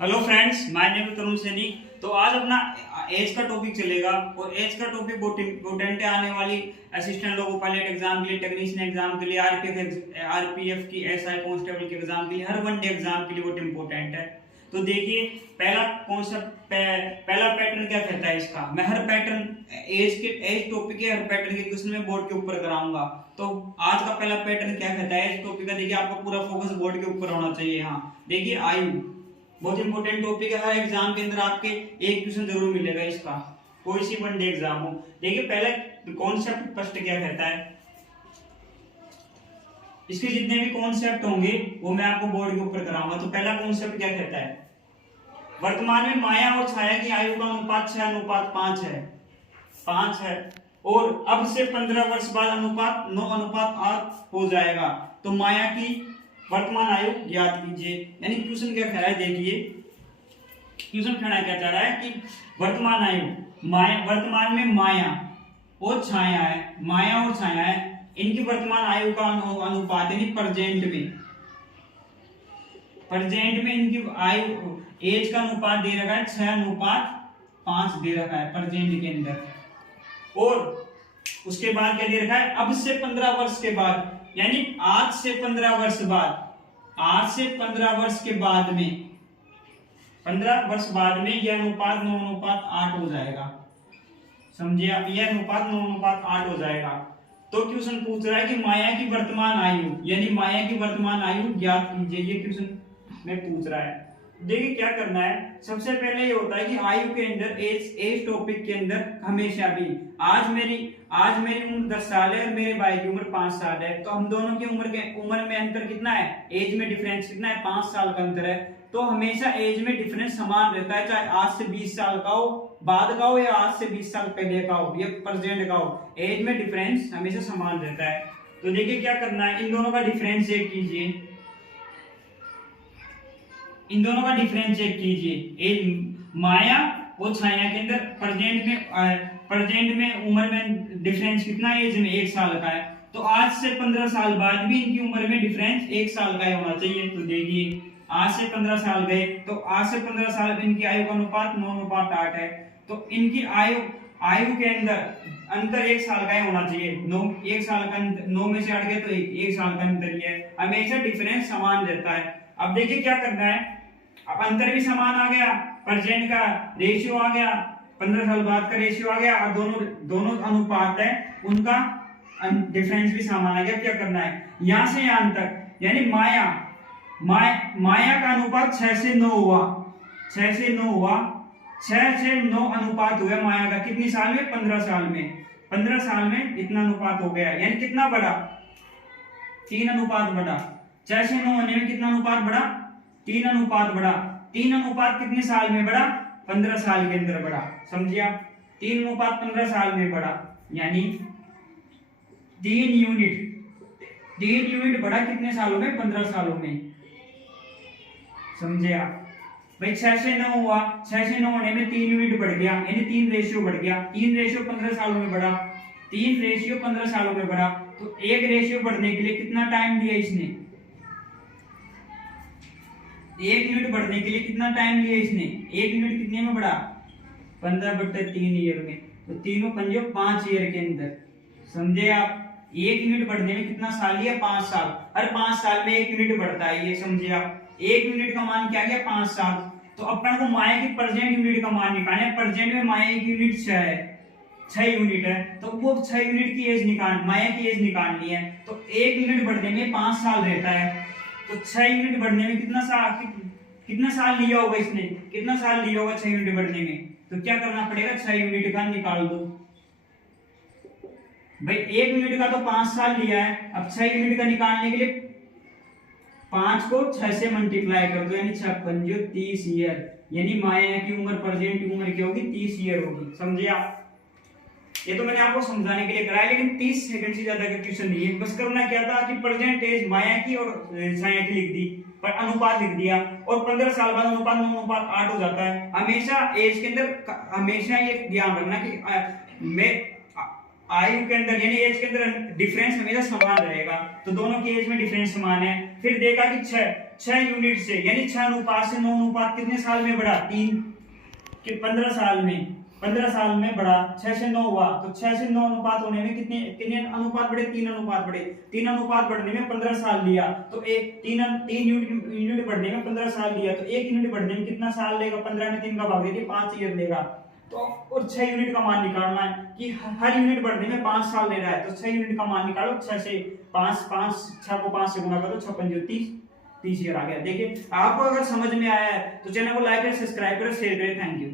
Hello friends, my name है तरुण सैनी। तो आज अपना एज का टॉपिक चलेगा और एज का टॉपिक बहुत इंपॉर्टेंट है आने वाली असिस्टेंट लोको पायलट एग्जाम के लिए, टेक्नीशियन एग्जाम के लिए, आरपीएफ की, एसआई कांस्टेबल के एग्जाम के लिए, हर वन डे एग्जाम के लिए बहुत इंपॉर्टेंट है। तो देखिए, पहला कॉन्सेप्ट, पहला पैटर्न क्या कहता है इसका। मैं हर पैटर्न एज टॉपिक के हर पैटर्न के क्वेश्चन में बोर्ड के ऊपर कराऊंगा। तो आज का पहला पैटर्न क्या कहता है एज टॉपिक का, देखिए आपका पूरा फोकस बोर्ड के ऊपर होना चाहिए। हाँ देखिए, आयु बहुत इंपॉर्टेंट टॉपिक है। हर एग्जाम के अंदर आपके एक क्वेश्चन जरूर मिलेगा इसका, कोई सी वन डे एग्जाम हो। देखिए पहले कॉन्सेप्ट फर्स्ट क्या कहता है, इसके जितने भी कॉन्सेप्ट होंगे वो मैं आपको बोर्ड के ऊपर कराऊंगा। तो पहला कॉन्सेप्ट क्या कहता है, वर्तमान में माया और छाया की आयु का अनुपात 6:5 है, 5 है, और अब से 15 वर्ष बाद अनुपात 9:8 हो जाएगा। तो माया की वर्तमान आयु ज्ञात कीजिए। यानी क्वेश्चन क्या कह रहा है, देखिए क्वेश्चन कहना क्या चाह रहा है कि वर्तमान आयु, वर्तमान में माया और छाया है, माया और छाया है, इनकी वर्तमान आयु का अनुपात, यानी प्रेजेंट में इनकी आयु एज का अनुपात दे रखा है 6:5 दे रखा है प्रेजेंट के अंदर। और उसके बाद क्या दे रखा है, अब से 15 वर्ष के बाद, यानी आज से 15 वर्ष बाद, आज से 15 वर्ष के बाद में, 15 वर्ष बाद में यह अनुपात 9:8 हो जाएगा। समझिए आप, यह अनुपात 9:8 हो जाएगा। तो क्वेश्चन पूछ रहा है कि माया की वर्तमान आयु, यानी माया की वर्तमान आयु ज्ञात कीजिए, ये क्वेश्चन में पूछ रहा है। देखिए क्या करना है, सबसे पहले ये होता है कि आयु के अंदर एज टॉपिक के अंदर हमेशा भी आज मेरी उम्र 10 साल है और मेरे भाई की उम्र 5 साल है। तो हम दोनों की उम्र में अंतर कितना है, एज में डिफरेंस कितना है, 5 साल का अंतर है। तो हमेशा एज में डिफरेंस समान रहता है, चाहे आज से 20 साल का हो, बाद का हो, या आज से 20 साल पहले का हो, या प्रेजेंट का हो, एज में डिफरेंस हमेशा समान रहता है। तो देखिए क्या करना है, इन दोनों का डिफरेंस चेक कीजिए, इन दोनों का डिफरेंस चेक कीजिए। माया और छाया के अंदर प्रेजेंट में उम्र में डिफरेंस कितना है, एज में 1 साल का है। तो आज से 15 साल बाद भी इनकी उम्र में डिफरेंस 1 साल का ही होना चाहिए। तो देखिए आज से 15 साल गए, तो आज से 15 साल में इनकी आयु का अनुपात 9:8 है। तो इनकी आयु के अंदर अंतर 1 साल का ही होना चाहिए। 1 साल का 9 में से हट गए तो 1 साल का अंतर ही है, हमेशा डिफरेंस समान रहता है। अब देखिए क्या करना है, अब अंतर भी समान आ गया, प्रेजेंट का रेशियो आ गया, 15 साल बाद का रेशियो आ गया, और दोनों अनुपात है उनका डिफरेंस भी समान आ गया। क्या करना है, यहां से यहां तक, यानी माया का अनुपात 6 से 9 हुआ, 6 से 9 हुआ, 6 से 9 अनुपात हुआ माया का, कितनी साल में, 15 साल में, 15 साल में इतना अनुपात हो गया। यानी कितना बढ़ा, 3 अनुपात बढ़ा। 6 से 9 होने में कितना अनुपात बढ़ा, 3 अनुपात बढ़ा। 3 अनुपात कितने साल में बढ़ा, 15 साल के अंदर बढ़ा। समझिए आप, 3 अनुपात 15 साल में बढ़ा, यानी 3 यूनिट बढ़ा कितने सालों में, 15 सालों में। समझे आप भाई, 6 से 9 हुआ, 6 से 9 होने में 3 यूनिट बढ़ गया, यानी 3 रेशियो बढ़ गया। 3 रेशियो 15 सालों में बढ़ा, 3 रेशियो 15 सालों में बढ़ा। तो 1 रेशियो बढ़ने के लिए कितना टाइम लिया इसने, 1 यूनिट बढ़ने के लिए कितना टाइम लिया इसने, 1 यूनिट कितने में बढ़ा, 15/3 ईयर में। तो तीनों पंजों 5 ईयर के अंदर। समझे आप, 1 यूनिट बढ़ने में कितना साल लिया, 5 साल। हर 5 साल में 1 यूनिट बढ़ता है, ये समझे आप। 1 यूनिट का मान क्या गया, 5 साल। तो अपन को माया की प्रेजेंट यूनिट का मान निकालना है। प्रेजेंट में माया की यूनिट 6 है, 6 यूनिट है, तो वो 6 यूनिट की एज माया की एज निकालनी है। तो 1 यूनिट बढ़ने में 5 साल रहता है। तो 6 यूनिट बढ़ने में कितना साल लिया होगा इसने, कितना साल लिया होगा 6 यूनिट बढ़ने में। तो क्या करना पड़ेगा, 6 यूनिट का निकाल दो भाई। 1 यूनिट का तो 5 साल लिया है, अब 6 यूनिट का निकालने के लिए 5 को 6 से मल्टीप्लाई कर दो, यानी 6 पंजो 30 ईयर। यानी माया की उम्र, प्रेजेंट उम्र क्या होगी, 30 ईयर होगी। समझे आप, ये तो मैंने आपको समझाने के लिए कराया, लेकिन 30 सेकंड से ज्यादा का क्वेश्चन नहीं है। बस करना क्या था कि प्रेजेंट एज माया की और छाया की लिख दी, पर अनुपात लिख दिया, और 15 साल बाद अनुपात 9:8 हो जाता है। हमेशा एज के अंदर हमेशा ये ध्यान रखना कि आयु के अंदर, यानी एज के अंदर डिफरेंस हमेशा समान रहेगा। तो दोनों की एज में डिफरेंस समान है। फिर देखा कि 6 यूनिट से, यानी 6 अनुपात से 9 अनुपात कितने साल में बढ़ा? 3 कि 15 साल में, 15 साल में बढ़ा, 6 से 9 हुआ, तो 6 से 9 अनुपात होने में कितने कितने अनुपात बढ़े? 3 अनुपात बढ़े। 3 अनुपात बढ़ने में 15 साल लिया, तो एक 3 यूनिट बढ़ने में 15 साल लिया, तो 1 यूनिट बढ़ने में कितना साल लेगा? 15 में 3 का भाग देके 5 ईयर लेगा। तो और 6 यूनिट का मान निकालना है कि हर यूनिट बढ़ने में 5 साल ले रहा है, तो 6 यूनिट का मान निकालो। 6 से 5 5 6 को 5 से गुणा करो, 6 5 30 ईयर आ गया। देखिए आपको अगर समझ में आया है तो चैनल को लाइक करें, सब्सक्राइब करें, शेयर करें। Thank you.